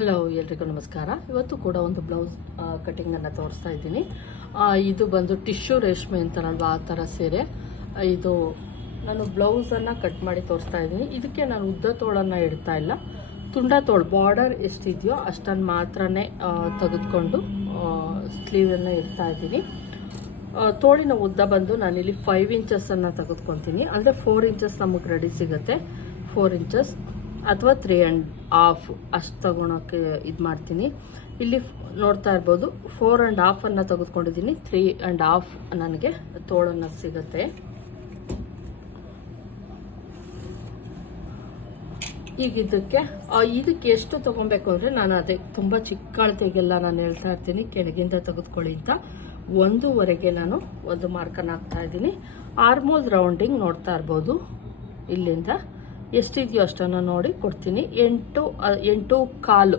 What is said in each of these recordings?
Hello ಎಲ್ರಿಗೂ ನಮಸ್ಕಾರ. ಇವತ್ತು ಕೂಡ ಒಂದು ಬ್ಲೌಸ್ ಕಟಿಂಗನ್ನು ತೋರಿಸ್ತಾ ಇದ್ದೀನಿ. ಇದು ಬಂದು ಟಿಶ್ಯೂ ರೇಷ್ಮೆ ಅಂತಾರಲ್ವ, ಆ ಥರ ಸೀರೆ. ಇದು ನಾನು ಬ್ಲೌಸನ್ನು ಕಟ್ ಮಾಡಿ ತೋರಿಸ್ತಾ ಇದ್ದೀನಿ. ಇದಕ್ಕೆ ನಾನು ಉದ್ದ ತೋಳನ್ನು ಇಡ್ತಾ ಇಲ್ಲ. ತುಂಡ ತೋಳು ಬಾರ್ಡರ್ ಎಷ್ಟಿದೆಯೋ ಅಷ್ಟನ್ನು ಮಾತ್ರ ತೆಗೆದುಕೊಂಡು ಸ್ಲೀವನ್ನು ಇಡ್ತಾ ಇದ್ದೀನಿ. ತೋಳಿನ ಉದ್ದ ಬಂದು ನಾನಿಲ್ಲಿ ಫೈವ್ ಇಂಚಸ್ಸನ್ನು ತೆಗೆದುಕೊತೀನಿ. ಅಂದರೆ ಫೋರ್ ಇಂಚಸ್ ನಮಗೆ ರೆಡಿ ಸಿಗುತ್ತೆ. ಫೋರ್ ಇಂಚಸ್ ಅಥವಾ ತ್ರೀ ಆ್ಯಂಡ್ ಹಾಫ್ ಅಷ್ಟು ತಗೊಳಕ್ಕೆ ಇದು ಮಾಡ್ತೀನಿ. ಇಲ್ಲಿ ನೋಡ್ತಾ ಇರ್ಬೋದು ಫೋರ್ ಆ್ಯಂಡ್ ಹಾಫನ್ನು ತೆಗೆದುಕೊಂಡಿದ್ದೀನಿ. ತ್ರೀ ಆ್ಯಂಡ್ ಹಾಫ್ ನನಗೆ ತೋಳನ್ನು ಸಿಗುತ್ತೆ. ಈಗ ಇದಕ್ಕೆ ಇದಕ್ಕೆ ಎಷ್ಟು ತೊಗೊಬೇಕು ಅಂದರೆ ನಾನು ಅದೇ ತುಂಬ ಚಿಕ್ಕ ನಾನು ಹೇಳ್ತಾ ಇರ್ತೀನಿ, ಕೆಳಗಿಂದ ತೆಗೆದುಕೊಳ್ಳಿ ಅಂತ. ಒಂದೂವರೆಗೆ ನಾನು ಒಂದು ಮಾರ್ಕನ್ನು ಹಾಕ್ತಾ ಇದ್ದೀನಿ. ಆರ್ಮೋಲ್ ರೌಂಡಿಂಗ್ ನೋಡ್ತಾ ಇರ್ಬೋದು ಇಲ್ಲಿಂದ. ಎಷ್ಟಿದೆಯೋ ಅಷ್ಟನ್ನು ನೋಡಿ ಕೊಡ್ತೀನಿ. ಎಂಟು ಎಂಟು ಕಾಲು.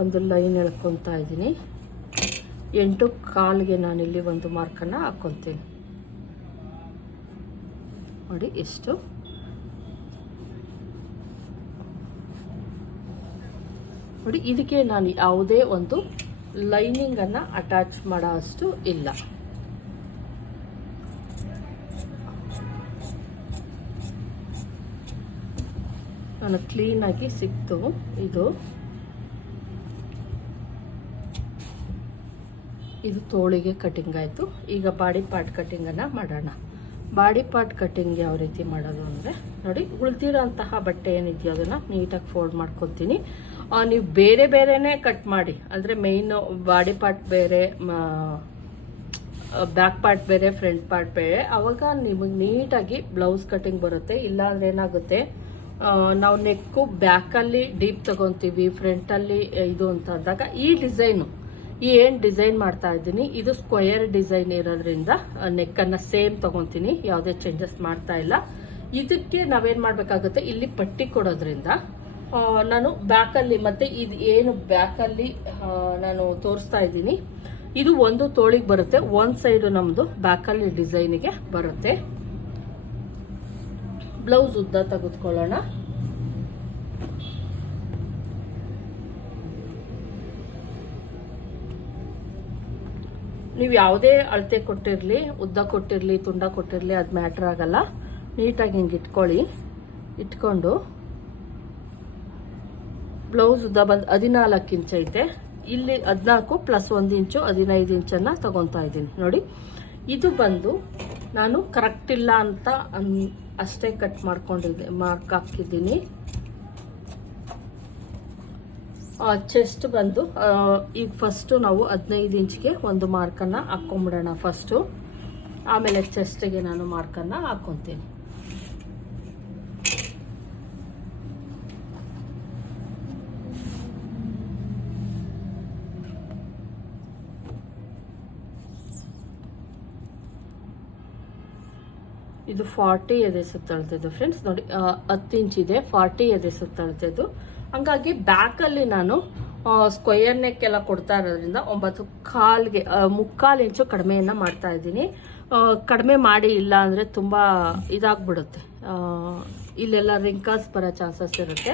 ಒಂದು ಲೈನ್ ಎಳ್ಕೊತಾ ಇದ್ದೀನಿ. ಎಂಟು ಕಾಲ್ಗೆ ನಾನಿಲ್ಲಿ ಒಂದು ಮಾರ್ಕನ್ನು ಹಾಕ್ಕೊತೀನಿ ನೋಡಿ ಎಷ್ಟು. ನೋಡಿ, ಇದಕ್ಕೆ ನಾನು ಯಾವುದೇ ಒಂದು ಲೈನಿಂಗನ್ನು ಅಟ್ಯಾಚ್ ಮಾಡೋ ಅಷ್ಟು ಇಲ್ಲ. ನಾನು ಕ್ಲೀನಾಗಿ ಸಿಕ್ತು. ಇದು. ಇದು ತೋಳಿಗೆ ಕಟಿಂಗ್ ಆಯಿತು. ಈಗ ಬಾಡಿ ಪಾರ್ಟ್ ಕಟಿಂಗನ್ನು ಮಾಡೋಣ. ಬಾಡಿ ಪಾರ್ಟ್ ಕಟಿಂಗ್ ಯಾವ ರೀತಿ ಮಾಡೋದು ಅಂದರೆ, ನೋಡಿ, ಉಳ್ದಿರೋಂತಹ ಬಟ್ಟೆ ಏನಿದೆಯೋ ಅದನ್ನು ನೀಟಾಗಿ ಫೋಲ್ಡ್ ಮಾಡ್ಕೊತೀನಿ. ನೀವು ಬೇರೆ ಬೇರೆನೇ ಕಟ್ ಮಾಡಿ. ಅಂದರೆ ಮೇಯ್ನು ಬಾಡಿ ಪಾರ್ಟ್ ಬೇರೆ ಬ್ಯಾಕ್ ಪಾರ್ಟ್ ಬೇರೆ ಫ್ರಂಟ್ ಪಾರ್ಟ್ ಬೇರೆ, ಅವಾಗ ನಿಮಗೆ ನೀಟಾಗಿ ಬ್ಲೌಸ್ ಕಟಿಂಗ್ ಬರುತ್ತೆ. ಇಲ್ಲಾಂದ್ರೆ ಏನಾಗುತ್ತೆ? ನಾವು ನೆಕ್ಕು ಬ್ಯಾಕಲ್ಲಿ ಡೀಪ್ ತಗೊತೀವಿ, ಫ್ರಂಟಲ್ಲಿ ಇದು ಅಂತ ಅಂದಾಗ ಈ ಡಿಸೈನು, ಈ ಏನು ಡಿಸೈನ್ ಮಾಡ್ತಾ ಇದ್ದೀನಿ, ಇದು ಸ್ಕ್ವಯರ್ ಡಿಸೈನ್ ಇರೋದ್ರಿಂದ ನೆಕ್ಕನ್ನು ಸೇಮ್ ತಗೊತೀನಿ, ಯಾವುದೇ ಚೇಂಜಸ್ ಮಾಡ್ತಾ ಇಲ್ಲ. ಇದಕ್ಕೆ ನಾವೇನು ಮಾಡಬೇಕಾಗುತ್ತೆ, ಇಲ್ಲಿ ಪಟ್ಟಿ ಕೊಡೋದ್ರಿಂದ ನಾನು ಬ್ಯಾಕಲ್ಲಿ, ಮತ್ತೆ ಇದು ಏನು ಬ್ಯಾಕಲ್ಲಿ ನಾನು ತೋರಿಸ್ತಾ ಇದ್ದೀನಿ. ಇದು ಒಂದು ತೋಳಿಗೆ ಬರುತ್ತೆ, ಒಂದು ಸೈಡು ನಮ್ಮದು ಬ್ಯಾಕಲ್ಲಿ ಡಿಸೈನಿಗೆ ಬರುತ್ತೆ. ಬ್ಲೌಸ್ ಉದ್ದ ತೆಗೆದುಕೊಳ್ಳೋಣ. ನೀವು ಯಾವುದೇ ಅಳತೆ ಕೊಟ್ಟಿರಲಿ, ಉದ್ದ ಕೊಟ್ಟಿರಲಿ, ತುಂಡ ಕೊಟ್ಟಿರಲಿ, ಅದು ಮ್ಯಾಟ್ರ್ ಆಗಲ್ಲ. ನೀಟಾಗಿ ಹಿಂಗೆ ಇಟ್ಕೊಳ್ಳಿ. ಇಟ್ಕೊಂಡು ಬ್ಲೌಸ್ ಉದ್ದ ಬಂದು ಹದಿನಾಲ್ಕು ಇಂಚ್ ಐತೆ. ಇಲ್ಲಿ ಹದಿನಾಲ್ಕು ಪ್ಲಸ್ ಒಂದು ಇಂಚು, ಹದಿನೈದು ಇಂಚನ್ನು ತಗೊತಾ ಇದ್ದೀನಿ. ನೋಡಿ, ಇದು ಬಂದು ನಾನು ಕರೆಕ್ಟ್ ಇಲ್ಲ ಅಂತ ಅನ್- ಅಷ್ಟೇ ಕಟ್ ಮಾಡ್ಕೊಂಡಿದ್ದೆ ಮಾರ್ಕ್ ಹಾಕಿದ್ದೀನಿ. ಚೆಸ್ಟ್ ಬಂದು ಈಗ ಫಸ್ಟು ನಾವು ಹದಿನೈದು ಇಂಚ್ಗೆ ಒಂದು ಮಾರ್ಕನ್ನು ಹಾಕ್ಕೊಂಬಿಡೋಣ ಫಸ್ಟು ಆಮೇಲೆ ಚೆಸ್ಟಿಗೆ ನಾನು ಮಾರ್ಕನ್ನು ಹಾಕ್ಕೊತೀನಿ ಇದು ಫಾರ್ಟಿ ಎದೆ ಸುತ್ತಳ್ತಿದ್ದು ಫ್ರೆಂಡ್ಸ್ ನೋಡಿ ಹತ್ತು ಇಂಚ್ ಇದೆ, ಫಾರ್ಟಿ ಎದೆ ಸುತ್ತಳ್ತಿದ್ದು ಹಂಗಾಗಿ ಬ್ಯಾಕಲ್ಲಿ ನಾನು ಸ್ಕ್ವಯರ್ ನೆಕ್ ಎಲ್ಲ ಕೊಡ್ತಾ ಇರೋದ್ರಿಂದ ಒಂಬತ್ತು ಕಾಲ್ಗೆ ಮುಕ್ಕಾಲು ಇಂಚು ಕಡಿಮೆಯನ್ನು ಮಾಡ್ತಾ ಇದ್ದೀನಿ. ಕಡಿಮೆ ಮಾಡಿ ಇಲ್ಲ ಅಂದರೆ ತುಂಬ ಇದಾಗ್ಬಿಡುತ್ತೆ. ಇಲ್ಲೆಲ್ಲ ರಿಂಕಲ್ಸ್ ಬರೋ ಚಾನ್ಸಸ್ ಇರುತ್ತೆ.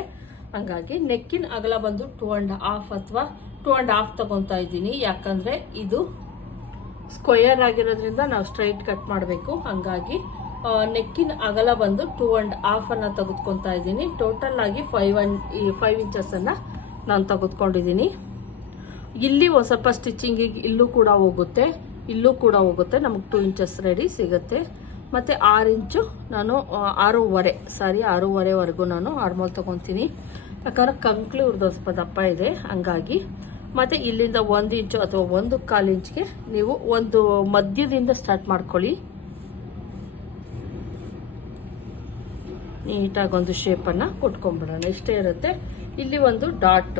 ಹಂಗಾಗಿ ನೆಕ್ಕಿನ ಅಗಲ ಬಂದು ಟೂ ಆ್ಯಂಡ್ ಹಾಫ್ ಅಥವಾ ಟೂ ಆ್ಯಂಡ್ ಹಾಫ್ ತಗೊತಾ ಇದ್ದೀನಿ. ಯಾಕಂದರೆ ಇದು ಸ್ಕ್ವಯರ್ ಆಗಿರೋದ್ರಿಂದ ನಾವು ಸ್ಟ್ರೈಟ್ ಕಟ್ ಮಾಡಬೇಕು. ಹಂಗಾಗಿ ನೆಕ್ಕಿನ ಅಗಲ ಬಂದು ಟೂ ಆ್ಯಂಡ್ ಹಾಫ್ ಅನ್ನ ತೆಗೆದುಕೊತಾ ಇದ್ದೀನಿ. ಟೋಟಲ್ ಆಗಿ ಫೈವ್ ಅಂಡ್ ಫೈವ್ ಇಂಚಸ್ ಅನ್ನ ನಾನು ತೆಗೆದುಕೊಂಡಿದ್ದೀನಿ. ಇಲ್ಲಿ ಒಂದು ಸ್ವಲ್ಪ ಸ್ಟಿಚಿಂಗಿಗೆ ಇಲ್ಲೂ ಕೂಡ ಹೋಗುತ್ತೆ. ಇಲ್ಲೂ ಕೂಡ ಹೋಗುತ್ತೆ. ನಮಗೆ ಟೂ ಇಂಚಸ್ ರೆಡಿ ಸಿಗುತ್ತೆ. ಮತ್ತು ಆರು ಇಂಚು ನಾನು ಆರೂವರೆ, ಸಾರಿ ಆರೂವರೆವರೆಗೂ ನಾನು ಆರ್ಮೋಲ್ ತೊಗೊತೀನಿ. ಯಾಕಂದ್ರೆ ಕಂಕ್ಲಿ ಉರ್ದು ಸ್ವಲ್ಪ ದಪ್ಪ ಇದೆ, ಹಂಗಾಗಿ. ಮತ್ತು ಇಲ್ಲಿಂದ ಒಂದು ಇಂಚು ಅಥವಾ ಒಂದು ಕಾಲು ಇಂಚ್ಗೆ ನೀವು ಒಂದು ಮಧ್ಯದಿಂದ ಸ್ಟಾರ್ಟ್ ಮಾಡ್ಕೊಳ್ಳಿ. ನೀಟಾಗಿ ಒಂದು ಶೇಪನ್ನು ಕೊಟ್ಕೊಂಡ್ಬಿಡೋಣ. ಇಷ್ಟೇ ಇರುತ್ತೆ. ಇಲ್ಲಿ ಒಂದು ಡಾಟ್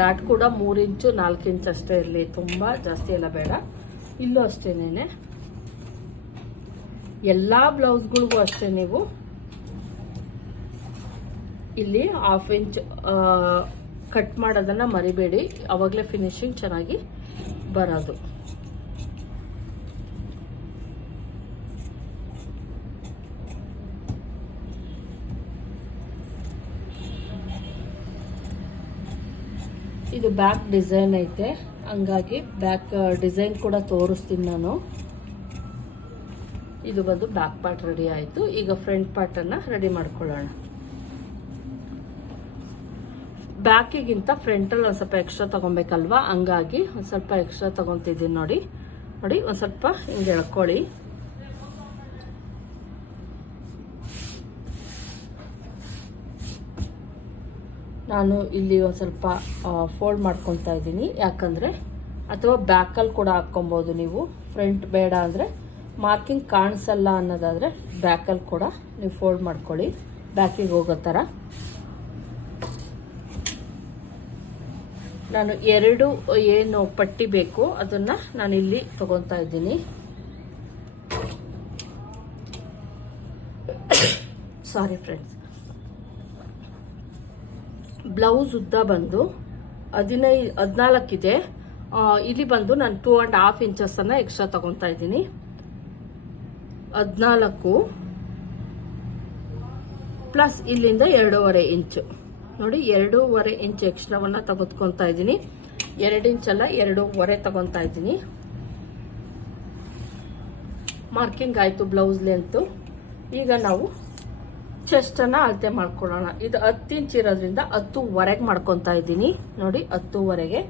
ಡಾಟ್ ಕೂಡ ಮೂರು ಇಂಚು, ನಾಲ್ಕು ಇಂಚ್ ಅಷ್ಟೇ ಇರಲಿ. ತುಂಬ ಜಾಸ್ತಿ ಎಲ್ಲ ಬೇಡ. ಇಲ್ಲೂ ಅಷ್ಟೇನೆ ಎಲ್ಲ ಬ್ಲೌಸ್ಗಳಿಗೂ ಅಷ್ಟೇ ನೀವು. ಇಲ್ಲಿ ಹಾಫ್ ಇಂಚ್ ಕಟ್ ಮಾಡೋದನ್ನು ಮರಿಬೇಡಿ. ಅವಾಗಲೇ ಫಿನಿಶಿಂಗ್ ಚೆನ್ನಾಗಿ ಬರೋದು. ಇದು ಬ್ಯಾಕ್ ಡಿಸೈನ್ ಐತೆ. ಹಂಗಾಗಿ ಬ್ಯಾಕ್ ಡಿಸೈನ್ ಕೂಡ ತೋರಿಸ್ತೀನಿ ನಾನು. ಇದು ಬಂದು ಬ್ಯಾಕ್ ಪಾರ್ಟ್ ರೆಡಿ ಆಯಿತು. ಈಗ ಫ್ರಂಟ್ ಪಾರ್ಟನ್ನು ರೆಡಿ ಮಾಡ್ಕೊಳ್ಳೋಣ. ಬ್ಯಾಕಿಗಿಂತ ಫ್ರಂಟಲ್ಲಿ ಒಂದು ಸ್ವಲ್ಪ ಎಕ್ಸ್ಟ್ರಾ ತೊಗೊಬೇಕಲ್ವಾ? ಹಂಗಾಗಿ ಒಂದು ಸ್ವಲ್ಪ ಎಕ್ಸ್ಟ್ರಾ ತೊಗೊತಿದ್ದೀನಿ ನೋಡಿ. ನೋಡಿ, ಒಂದು ಸ್ವಲ್ಪ ಹಿಂಗೆ ಎಳ್ಕೊಳ್ಳಿ. ನಾನು ಇಲ್ಲಿ ಒಂದು ಸ್ವಲ್ಪ ಫೋಲ್ಡ್ ಮಾಡ್ಕೊತಾ ಇದ್ದೀನಿ. ಯಾಕಂದರೆ, ಅಥವಾ ಬ್ಯಾಕಲ್ಲಿ ಕೂಡ ಹಾಕ್ಕೊಬೋದು ನೀವು. ಫ್ರಂಟ್ ಬೇಡ ಅಂದರೆ ಮಾರ್ಕಿಂಗ್ ಕಾಣಿಸಲ್ಲ ಅನ್ನೋದಾದರೆ ಬ್ಯಾಕಲ್ಲಿ ಕೂಡ ನೀವು ಫೋಲ್ಡ್ ಮಾಡ್ಕೊಳ್ಳಿ. ಬ್ಯಾಕಿಗೆ ಹೋಗೋ ಥರ ನಾನು ಎರಡು, ಏನು ಪಟ್ಟಿ ಬೇಕು ಅದನ್ನು ನಾನು ಇಲ್ಲಿ ತಗೊತಾ ಇದ್ದೀನಿ. ಸಾರಿ ಫ್ರೆಂಡ್ಸ್ ಬ್ಲೌಸ್ ಉದ್ದ ಬಂದು ಹದಿನೈದು, ಹದಿನಾಲ್ಕಿದೆ. ಇಲ್ಲಿ ಬಂದು ನಾನು ಟೂ ಆ್ಯಂಡ್ ಹಾಫ್ ಇಂಚಸ್ಸನ್ನು ಎಕ್ಸ್ಟ್ರಾ ತಗೊತಾ ಇದ್ದೀನಿ. ಹದಿನಾಲ್ಕು ಪ್ಲಸ್ ಇಲ್ಲಿಂದ ಎರಡೂವರೆ ಇಂಚು ನೋಡಿ, ಎರಡೂವರೆ ಇಂಚ್ ಎಕ್ಸ್ಟ್ರಾವನ್ನು ತೆಗೆದುಕೊತಾ ಇದ್ದೀನಿ. ಎರಡು ಇಂಚಲ್ಲ ಎರಡೂವರೆ ತಗೊತಾ ಇದ್ದೀನಿ. ಮಾರ್ಕಿಂಗ್ ಆಯಿತು ಬ್ಲೌಸ್ ಲೆಂತು ಈಗ ನಾವು ಚೆಸ್ಟನ್ನು ಅಳತೆ ಮಾಡ್ಕೊಳ್ಳೋಣ. ಇದು ಹತ್ತು ಇಂಚ್ ಇರೋದ್ರಿಂದ ಹತ್ತುವರೆಗೆ ಮಾಡ್ಕೊತಾ ಇದ್ದೀನಿ. ನೋಡಿ, ಹತ್ತುವರೆಗೆ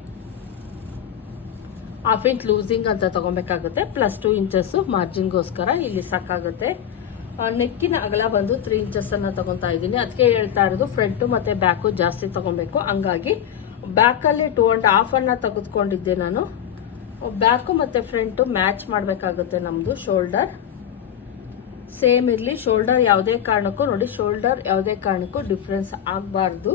ಹಾಫ್ ಇಂಚ್ ಲೂಸಿಂಗ್ ಅಂತ ತಗೊಬೇಕಾಗುತ್ತೆ. ಪ್ಲಸ್ ಟೂ ಇಂಚಸ್ಸು ಮಾರ್ಜಿನ್ಗೋಸ್ಕರ ಇಲ್ಲಿ ಸಾಕಾಗುತ್ತೆ. ನೆಕ್ಕಿನ ಅಗಲ ಬಂದು ತ್ರೀ ಇಂಚಸ್ ಅನ್ನ ತಗೊತಾ ಇದ್ದೀನಿ. ಅದಕ್ಕೆ ಹೇಳ್ತಾ ಇರೋದು ಫ್ರಂಟು ಮತ್ತೆ ಬ್ಯಾಕು ಜಾಸ್ತಿ ತಗೊಬೇಕು. ಹಂಗಾಗಿ ಬ್ಯಾಕಲ್ಲಿ ಟೂ ಹಾಫ್ ಅನ್ನ ತೆಗೆದುಕೊಂಡಿದ್ದೆ ನಾನು. ಬ್ಯಾಕು ಮತ್ತೆ ಫ್ರಂಟು ಮ್ಯಾಚ್ ಮಾಡಬೇಕಾಗುತ್ತೆ ನಮ್ಮದು ಶೋಲ್ಡರ್ ಸೇಮ್ ಇರಲಿ ಶೋಲ್ಡರ್ ಯಾವುದೇ ಕಾರಣಕ್ಕೂ ನೋಡಿ ಶೋಲ್ಡರ್ ಯಾವುದೇ ಕಾರಣಕ್ಕೂ ಡಿಫ್ರೆನ್ಸ್ ಆಗಬಾರ್ದು.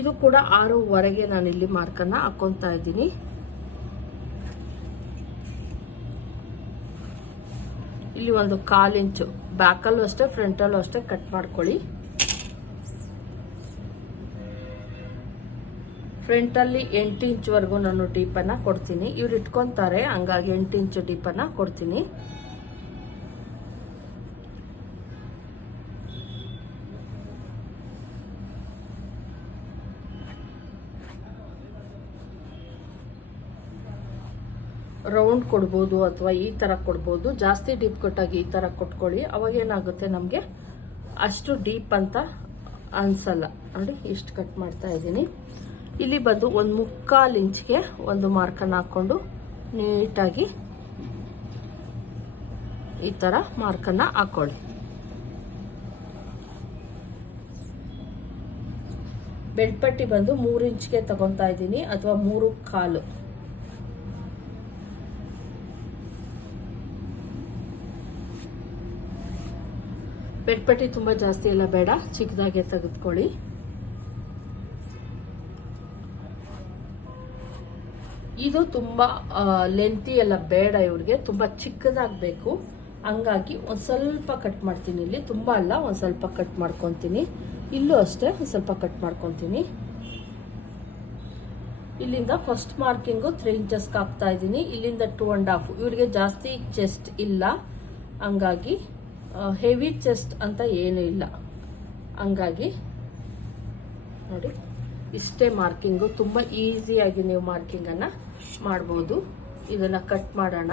ಇದು ಕೂಡ ಆರೂವರೆಗೆ ನಾನು ಇಲ್ಲಿ ಮಾರ್ಕನ್ನ ಹಾಕೊತಾ ಇದ್ದೀನಿ. ಇಲ್ಲಿ ಒಂದು ಕಾಲು ಇಂಚು ಬ್ಯಾಕಲ್ಲೂ ಅಷ್ಟೇ ಫ್ರಂಟಲ್ಲೂ ಅಷ್ಟೇ ಕಟ್ ಮಾಡ್ಕೊಳ್ಳಿ. ಫ್ರಂಟಲ್ಲಿ ಎಂಟು ಇಂಚ್ವರೆಗೂ ನಾನು ಡೀಪನ್ನು ಕೊಡ್ತೀನಿ. ಇವ್ರು ಇಟ್ಕೊತಾರೆ, ಹಂಗಾಗಿ ಎಂಟು ಇಂಚು ಡೀಪನ್ನು ಕೊಡ್ತೀನಿ. ರೌಂಡ್ ಕೊಡ್ಬೋದು ಅಥವಾ ಈ ಥರ ಕೊಡ್ಬೋದು. ಜಾಸ್ತಿ ಡೀಪ್ ಕಟ್ಟಾಗಿ ಈ ಥರ ಕೊಟ್ಕೊಳ್ಳಿ. ಅವಾಗ ಏನಾಗುತ್ತೆ ನಮಗೆ ಅಷ್ಟು ಡೀಪ್ ಅಂತ ಅನ್ಸಲ್ಲ. ನೋಡಿ, ಇಷ್ಟು ಕಟ್ ಮಾಡ್ತಾ ಇದ್ದೀನಿ. ಇಲ್ಲಿ ಬಂದು ಒಂದು ಮುಕ್ಕಾಲು ಇಂಚ್ಗೆ ಒಂದು ಮಾರ್ಕನ್ನು ಹಾಕ್ಕೊಂಡು ನೀಟಾಗಿ ಈ ಥರ ಮಾರ್ಕನ್ನು ಹಾಕ್ಕೊಳ್ಳಿ ಬೆಳ್ಪಟ್ಟಿ ಬಂದು ಮೂರು ಇಂಚ್ಗೆ ತಗೊತಾ ಇದ್ದೀನಿ, ಅಥವಾ ಮೂರು ಕಾಲು. ಬೆಡ್ಪಟ್ಟಿ ತುಂಬ ಜಾಸ್ತಿ ಎಲ್ಲ ಬೇಡ. ಚಿಕ್ಕದಾಗೆ ತೆಗೆದುಕೊಳ್ಳಿ. ಇದು ತುಂಬ ಲೆಂತಿ ಎಲ್ಲ ಬೇಡ ಇವ್ರಿಗೆ. ತುಂಬ ಚಿಕ್ಕದಾಗಬೇಕು. ಹಂಗಾಗಿ ಒಂದು ಸ್ವಲ್ಪ ಕಟ್ ಮಾಡ್ತೀನಿ ಇಲ್ಲಿ. ತುಂಬ ಅಲ್ಲ, ಒಂದು ಸ್ವಲ್ಪ ಕಟ್ ಮಾಡ್ಕೊತೀನಿ. ಇಲ್ಲೂ ಅಷ್ಟೇ, ಒಂದು ಸ್ವಲ್ಪ ಕಟ್ ಮಾಡ್ಕೊತೀನಿ. ಇಲ್ಲಿಂದ ಫಸ್ಟ್ ಮಾರ್ಕಿಂಗು ತ್ರೀ ಇಂಚಸ್ಗೆ ಹಾಕ್ತಾ ಇದ್ದೀನಿ. ಇಲ್ಲಿಂದ ಟೂ ಆ್ಯಂಡ್ ಹಾಫ್ ಇವರಿಗೆ ಜಾಸ್ತಿ ಚೆಸ್ಟ್ ಇಲ್ಲ. ಹಂಗಾಗಿ ಹೆವಿ ಚೆಸ್ಟ್ ಅಂತ ಏನೂ ಇಲ್ಲ. ಹಂಗಾಗಿ, ನೋಡಿ, ಇಷ್ಟೇ ಮಾರ್ಕಿಂಗು ತುಂಬ ಈಸಿಯಾಗಿ ನೀವು ಮಾರ್ಕಿಂಗನ್ನು ಮಾಡ್ಬೋದು. ಇದನ್ನು ಕಟ್ ಮಾಡೋಣ.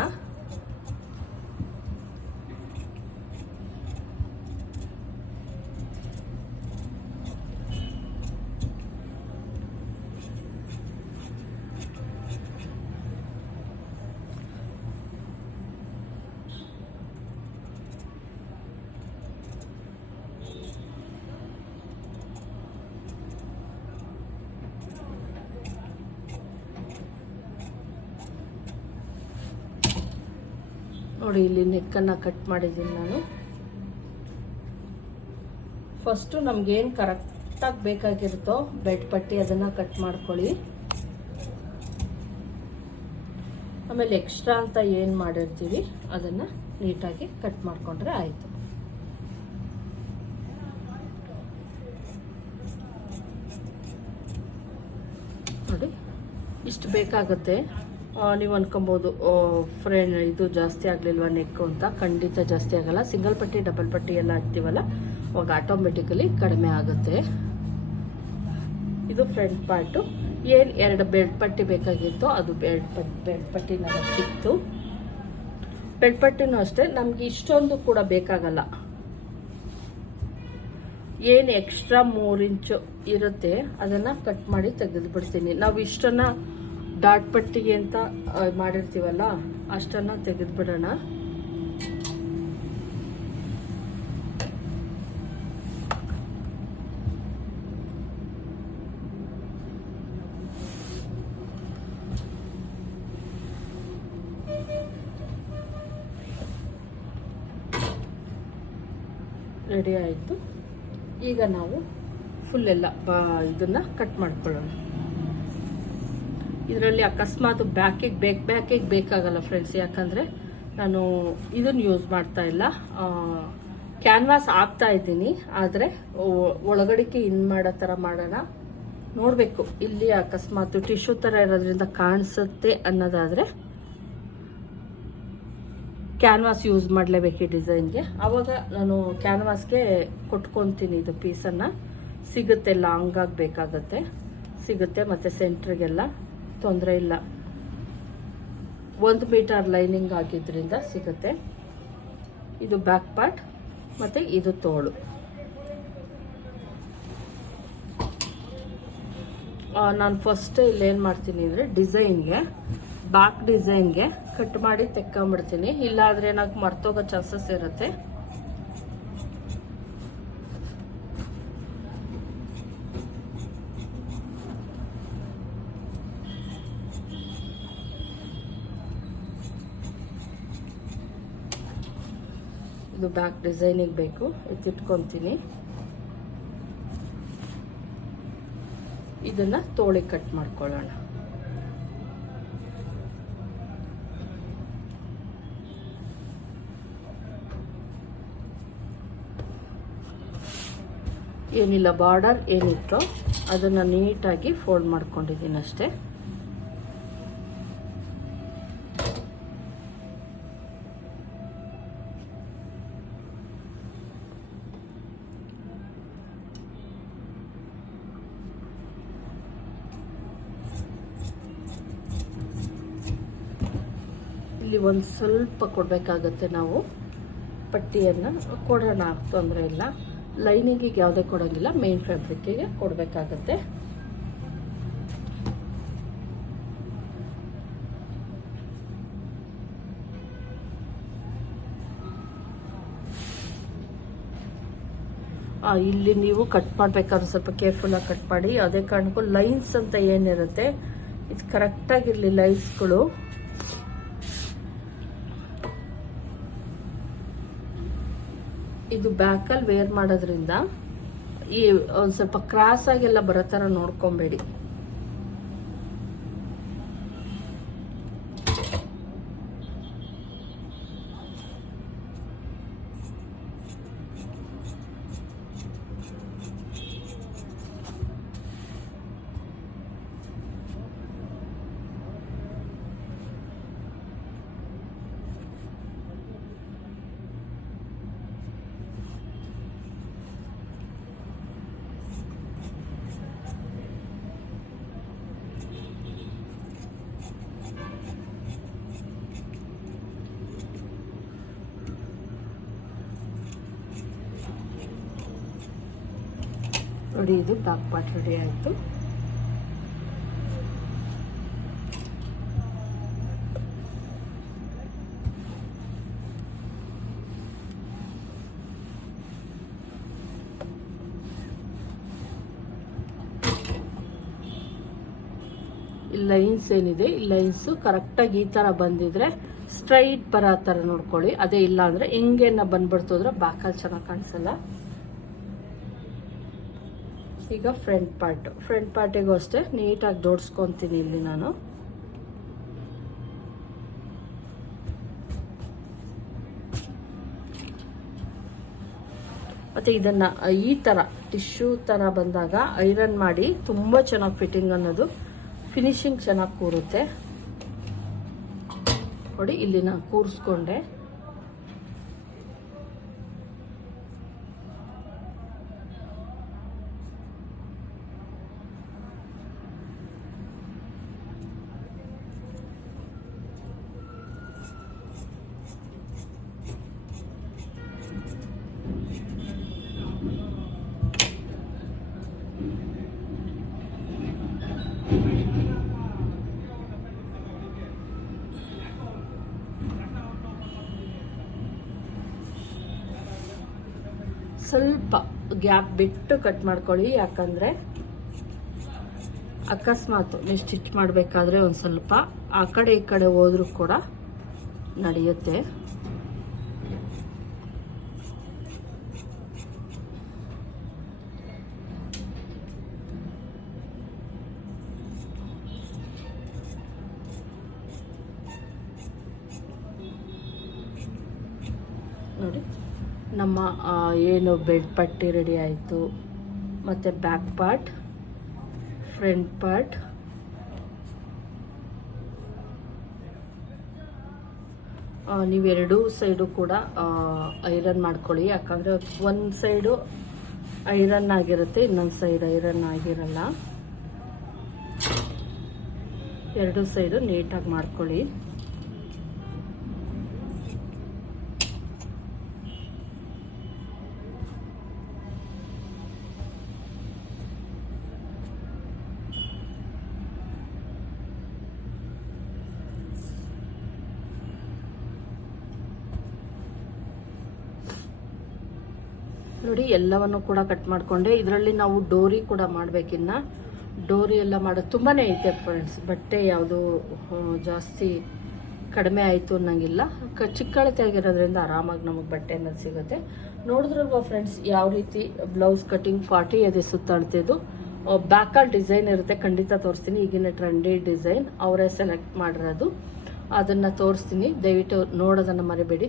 ನೋಡಿ ಇಲ್ಲಿ ನೆಕ್ಕನ್ನು ಕಟ್ ಮಾಡಿದ್ದೀನಿ ನಾನು. ಫಸ್ಟು ನಮಗೇನು ಕರೆಕ್ಟಾಗಿ ಬೇಕಾಗಿರುತ್ತೋ ಬೆಡ್ ಪಟ್ಟಿ ಅದನ್ನು ಕಟ್ ಮಾಡ್ಕೊಳ್ಳಿ. ಆಮೇಲೆ ಎಕ್ಸ್ಟ್ರಾ ಅಂತ ಏನು ಮಾಡಿರ್ತೀವಿ ಅದನ್ನು ನೀಟಾಗಿ ಕಟ್ ಮಾಡಿಕೊಂಡ್ರೆ ಆಯಿತು. ನೋಡಿ, ಇಷ್ಟು ಬೇಕಾಗುತ್ತೆ. ನೀವು ಅನ್ಕೊಬೋದು ಫ್ರೆಂಡ್ ಇದು ಜಾಸ್ತಿ ಆಗಲಿಲ್ವ ನೆಕ್ ಅಂತ? ಖಂಡಿತ ಜಾಸ್ತಿ ಆಗಲ್ಲ. ಸಿಂಗಲ್ ಪಟ್ಟಿ ಡಬಲ್ ಪಟ್ಟಿ ಎಲ್ಲ ಹಾಕ್ತೀವಲ್ಲ ಅವಾಗ ಆಟೋಮೆಟಿಕಲಿ ಕಡಿಮೆ ಆಗುತ್ತೆ. ಇದು ಫ್ರಂಟ್ ಪಾರ್ಟು ಏನು ಎರಡು ಬೆಡ್ ಪಟ್ಟಿ ಬೇಕಾಗಿತ್ತು, ಅದು ಬೆಡ್ ಪಟ್ಟಿ ಬೆಡ್ ಪಟ್ಟಿ ನನಗೆ ಸಿಕ್ತು. ಬೆಡ್ ಪಟ್ಟಿನೂ ಅಷ್ಟೇ, ನಮ್ಗೆ ಇಷ್ಟೊಂದು ಕೂಡ ಬೇಕಾಗಲ್ಲ. ಏನು ಎಕ್ಸ್ಟ್ರಾ ಮೂರು ಇಂಚು ಇರುತ್ತೆ, ಅದನ್ನು ಕಟ್ ಮಾಡಿ ತೆಗೆದು ಬಿಡ್ತೀನಿ ನಾವು ಇಷ್ಟನ್ನ ಡಾಟ್ ಪಟ್ಟಿಗೆ ಅಂತ ಮಾಡಿರ್ತೀವಲ್ಲ, ಅಷ್ಟನ್ನು ತೆಗೆದು ಬಿಡೋಣ ರೆಡಿ ಆಯಿತು. ಈಗ ನಾವು ಫುಲ್ ಎಲ್ಲ ಬಾ ಇದನ್ನು ಕಟ್ ಮಾಡ್ಕೊಳ್ಳೋಣ. ಇದರಲ್ಲಿ ಅಕಸ್ಮಾತ್ ಬ್ಯಾಕಿಗೆ ಬೇಕು, ಬ್ಯಾಕಿಗೆ ಬೇಕಾಗಲ್ಲ ಫ್ರೆಂಡ್ಸ್ ಯಾಕಂದರೆ ನಾನು ಇದನ್ನು ಯೂಸ್ ಮಾಡ್ತಾ ಇಲ್ಲ. ಕ್ಯಾನ್ವಾಸ್ ಆಗ್ತಾ ಇದ್ದೀನಿ, ಆದರೆ ಒಳಗಡಿಕೆ ಇನ್ ಮಾಡೋ ಥರ ಮಾಡೋಣ. ನೋಡಬೇಕು, ಇಲ್ಲಿ ಅಕಸ್ಮಾತ್ ಟಿಶ್ಯೂ ಥರ ಇರೋದ್ರಿಂದ ಕಾಣಿಸುತ್ತೆ ಅನ್ನೋದಾದರೆ ಕ್ಯಾನ್ವಾಸ್ ಯೂಸ್ ಮಾಡಲೇಬೇಕು ಈ ಡಿಸೈನ್ಗೆ ಆವಾಗ ನಾನು ಕ್ಯಾನ್ವಾಸ್ಗೆ ಕೊಟ್ಕೊತೀನಿ ಇದು ಪೀಸನ್ನು ಸಿಗುತ್ತೆ ಲಾಂಗಾಗಿ ಬೇಕಾಗುತ್ತೆ ಬೇಕಾಗತ್ತೆ. ಸಿಗುತ್ತೆ ಮತ್ತು ಸೆಂಟ್ರಿಗೆಲ್ಲ ತೊಂದರೆ ಇಲ್ಲ. ಒಂದು ಮೀಟರ್ ಲೈನಿಂಗ್ ಹಾಕಿದ್ರಿಂದ ಸಿಗುತ್ತೆ. ಇದು ಬ್ಯಾಕ್ ಪಾರ್ಟ್ ಮತ್ತು ಇದು ತೋಳು. ನಾನು ಫಸ್ಟ್ ಇಲ್ಲೇನು ಮಾಡ್ತೀನಿ ಅಂದರೆ ಡಿಸೈನ್ಗೆ ಬ್ಯಾಕ್ ಡಿಸೈನ್ಗೆ ಕಟ್ ಮಾಡಿ ತೆಕ್ಕೊಂಬಿಡ್ತೀನಿ. ಇಲ್ಲಾದ್ರೆ ಏನಾಗ ಮರ್ತೋಗೋ ಚಾನ್ಸಸ್ ಇರುತ್ತೆ. ಇದು ಬ್ಯಾಕ್ ಡಿಸೈನಿಗೆ ಬೇಕು ಇಟ್ಕೊತೀನಿ ಇದನ್ನ ತೋಳಿ ಕಟ್ ಮಾಡ್ಕೊಳ್ಳೋಣ. ಏನಿಲ್ಲ ಬಾರ್ಡರ್ ಏನಿತ್ತು ಅದನ್ನು ನೀಟಾಗಿ ಫೋಲ್ಡ್ ಮಾಡ್ಕೊಂಡಿದ್ದೀನಿ ಅಷ್ಟೇ ಒಂದು ಸ್ವಲ್ಪ ಕೊಡಬೇಕಾಗತ್ತೆ ನಾವು. ಪಟ್ಟಿಯನ್ನು ಕೊಡೋಣ ತೊಂದರೆ ಇಲ್ಲ. ಲೈನಿಂಗಿಗೆ ಯಾವುದೇ ಕೊಡೋಂಗಿಲ್ಲ ಮೇನ್ ಫ್ಯಾಬ್ರಿಕ್ಕಿಗೆ ಕೊಡಬೇಕಾಗತ್ತೆ. ಇಲ್ಲಿ ನೀವು ಕಟ್ ಮಾಡಬೇಕಾದ್ರೆ ಸ್ವಲ್ಪ ಕೇರ್ಫುಲ್ಲಾಗಿ ಕಟ್ ಮಾಡಿ. ಅದೇ ಕಾರಣಕ್ಕೂ ಲೈನ್ಸ್ ಅಂತ ಏನಿರುತ್ತೆ, ಇದು ಕರೆಕ್ಟಾಗಿರಲಿ ಲೈನ್ಸ್ಗಳು ಇದು ಬ್ಯಾಕಲ್ಲಿ ವೇರ್ ಮಾಡೋದ್ರಿಂದ ಈ ಒಂದು ಸ್ವಲ್ಪ ಕ್ರಾಸ್ ಆಗೆಲ್ಲ ಬರೋ ಥರ ನೋಡ್ಕೊಬೇಡಿ. ನೋಡಿ, ಇದು ಪಾರ್ಟ್ ರೆಡಿ ಆಯಿತು. ಲೈನ್ಸ್ ಏನಿದೆ? ಈ ಲೈನ್ಸು ಕರೆಕ್ಟಾಗಿ ಈ ಥರ ಬಂದಿದ್ರೆ ಸ್ಟ್ರೈಟ್ ಬರೋ ಥರ ನೋಡ್ಕೊಳ್ಳಿ. ಅದೇ ಇಲ್ಲ ಅಂದರೆ ಹಿಂಗೇನ ಬಂದ್ಬಿಡ್ತು ಅಂದ್ರೆ ಬ್ಯಾಕಲ್ಲಿ ಚೆನ್ನಾಗಿ ಕಾಣಿಸಲ್ಲ. ಈಗ ಫ್ರಂಟ್ ಪಾರ್ಟ್ ಫ್ರಂಟ್ ಪಾರ್ಟಿಗೂ ಅಷ್ಟೇ, ನೀಟಾಗಿ ಜೋಡಿಸ್ಕೊತೀನಿ ಇಲ್ಲಿ ನಾನು. ಮತ್ತು ಇದನ್ನು, ಈ ಥರ ಟಿಶ್ಯೂ ಥರ ಬಂದಾಗ ಐರನ್ ಮಾಡಿ ತುಂಬ ಚೆನ್ನಾಗಿ ಫಿಟ್ಟಿಂಗ್ ಅನ್ನೋದು ಫಿನಿಶಿಂಗ್ ಚೆನ್ನಾಗಿ ಕೂರುತ್ತೆ. ನೋಡಿ ಇಲ್ಲಿ ನಾನು ಕೂರಿಸ್ಕೊಂಡೆ. ಸ್ವಲ್ಪ ಗ್ಯಾಪ್ ಬಿಟ್ಟು ಕಟ್ ಮಾಡ್ಕೊಳ್ಳಿ, ಯಾಕಂದರೆ ಅಕಸ್ಮಾತ್ ನೀವು ಸ್ಟಿಚ್ ಮಾಡಬೇಕಾದ್ರೆ ಒಂದು ಸ್ವಲ್ಪ ಆ ಕಡೆ ಈ ಕಡೆ ಹೋದ್ರೂ ಕೂಡ ನಡೆಯುತ್ತೆ. ಏನು ಬೆಡ್ ಪಟ್ಟಿ ರೆಡಿ ಆಯಿತು. ಮತ್ತು ಬ್ಯಾಕ್ ಪಾರ್ಟ್ ಫ್ರಂಟ್ ಪಾರ್ಟ್ ನೀವೆರಡೂ ಸೈಡು ಕೂಡ ಐರನ್ ಮಾಡ್ಕೊಳ್ಳಿ. ಯಾಕಂದರೆ ಒಂದು ಸೈಡು ಐರನ್ ಆಗಿರುತ್ತೆ, ಇನ್ನೊಂದು ಸೈಡ್ ಐರನ್ ಆಗಿರಲ್ಲ. ಎರಡು ಸೈಡು ನೀಟಾಗಿ ಮಾಡ್ಕೊಳ್ಳಿ. ನೋಡಿ, ಎಲ್ಲವನ್ನು ಕೂಡ ಕಟ್ ಮಾಡಿಕೊಂಡೆ. ಇದರಲ್ಲಿ ನಾವು ಡೋರಿ ಕೂಡ ಮಾಡಬೇಕಿನ್ನ. ಡೋರಿ ಎಲ್ಲ ಮಾಡೋದು ತುಂಬಾ ಐತೆ ಫ್ರೆಂಡ್ಸ್ ಬಟ್ಟೆ ಯಾವುದು ಜಾಸ್ತಿ ಕಡಿಮೆ ಆಯಿತು ಅನ್ನಂಗಿಲ್ಲ. ಕ ಆಗಿರೋದ್ರಿಂದ ಆರಾಮಾಗಿ ನಮಗೆ ಬಟ್ಟೆ ಅನ್ನೋದು ಸಿಗುತ್ತೆ. ನೋಡಿದ್ರಲ್ವ ಫ್ರೆಂಡ್ಸ್ ಯಾವ ರೀತಿ ಬ್ಲೌಸ್ ಕಟಿಂಗ್ ಫಾರ್ಟಿ ಎದೆ ಸುತ್ತಾಡ್ತಿದ್ದು ಬ್ಯಾಕಲ್ಲಿ ಡಿಸೈನ್ ಇರುತ್ತೆ. ಖಂಡಿತ ತೋರಿಸ್ತೀನಿ. ಈಗಿನ ಟ್ರೆಂಡಿ ಡಿಸೈನ್ ಅವರೇ ಸೆಲೆಕ್ಟ್ ಮಾಡಿರೋದು. ಅದನ್ನು ತೋರಿಸ್ತೀನಿ. ದಯವಿಟ್ಟು ನೋಡೋದನ್ನು ಮರಿಬೇಡಿ.